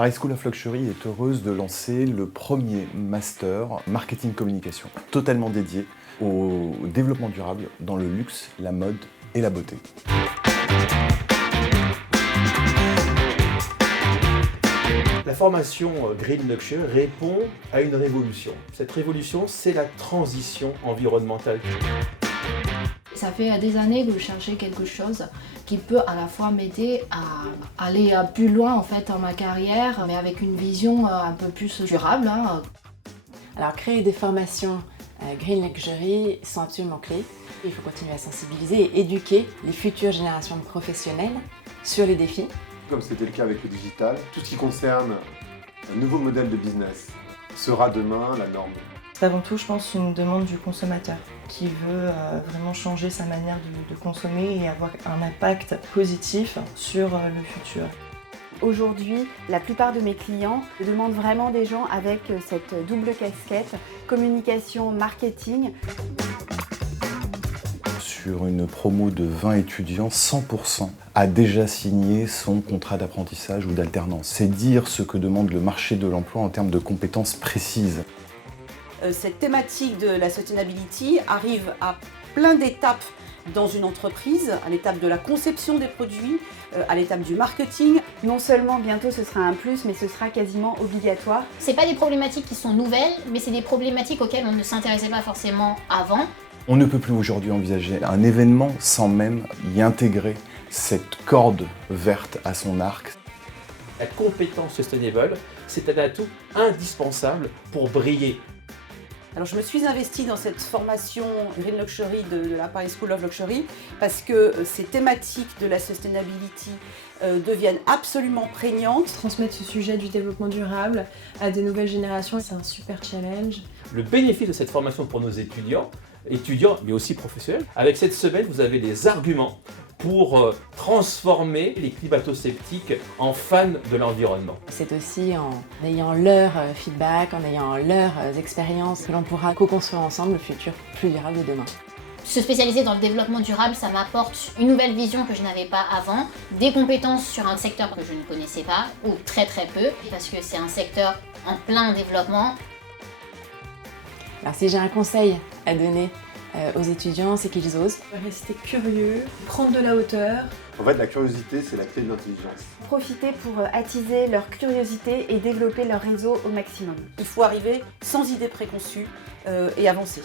Paris School of Luxury est heureuse de lancer le premier master marketing communication, totalement dédié au développement durable dans le luxe, la mode et la beauté. La formation Green Luxury répond à une révolution. Cette révolution, c'est la transition environnementale. Ça fait des années que je cherchais quelque chose qui peut à la fois m'aider à aller plus loin en fait dans ma carrière, mais avec une vision un peu plus durable. Alors créer des formations Green Luxury sont absolument clés. Il faut continuer à sensibiliser et éduquer les futures générations de professionnels sur les défis. Comme c'était le cas avec le digital, tout ce qui concerne un nouveau modèle de business sera demain la norme. C'est avant tout, je pense, une demande du consommateur qui veut vraiment changer sa manière de consommer et avoir un impact positif sur le futur. Aujourd'hui, la plupart de mes clients demandent vraiment des gens avec cette double casquette, communication, marketing. Sur une promo de 20 étudiants, 100% a déjà signé son contrat d'apprentissage ou d'alternance. C'est dire ce que demande le marché de l'emploi en termes de compétences précises. Cette thématique de la sustainability arrive à plein d'étapes dans une entreprise, à l'étape de la conception des produits, à l'étape du marketing. Non seulement bientôt ce sera un plus, mais ce sera quasiment obligatoire. C'est pas des problématiques qui sont nouvelles, mais c'est des problématiques auxquelles on ne s'intéressait pas forcément avant. On ne peut plus aujourd'hui envisager un événement sans même y intégrer cette corde verte à son arc. La compétence sustainable, c'est un atout indispensable pour briller. Alors je me suis investie dans cette formation Green Luxury de la Paris School of Luxury parce que ces thématiques de la sustainability deviennent absolument prégnantes. Transmettre ce sujet du développement durable à des nouvelles générations, c'est un super challenge. Le bénéfice de cette formation pour nos étudiants mais aussi professionnels, avec cette semaine, vous avez des arguments pour transformer les climato-sceptiques en fans de l'environnement. C'est aussi en ayant leur feedback, en ayant leurs expériences que l'on pourra co-construire ensemble le futur plus durable de demain. Se spécialiser dans le développement durable, ça m'apporte une nouvelle vision que je n'avais pas avant, des compétences sur un secteur que je ne connaissais pas, ou très peu, parce que c'est un secteur en plein développement. Alors si j'ai un conseil à donner aux étudiants, c'est qu'ils osent. Rester curieux, prendre de la hauteur. En fait, la curiosité, c'est la clé de l'intelligence. Profiter pour attiser leur curiosité et développer leur réseau au maximum. Il faut arriver sans idée préconçue et avancer.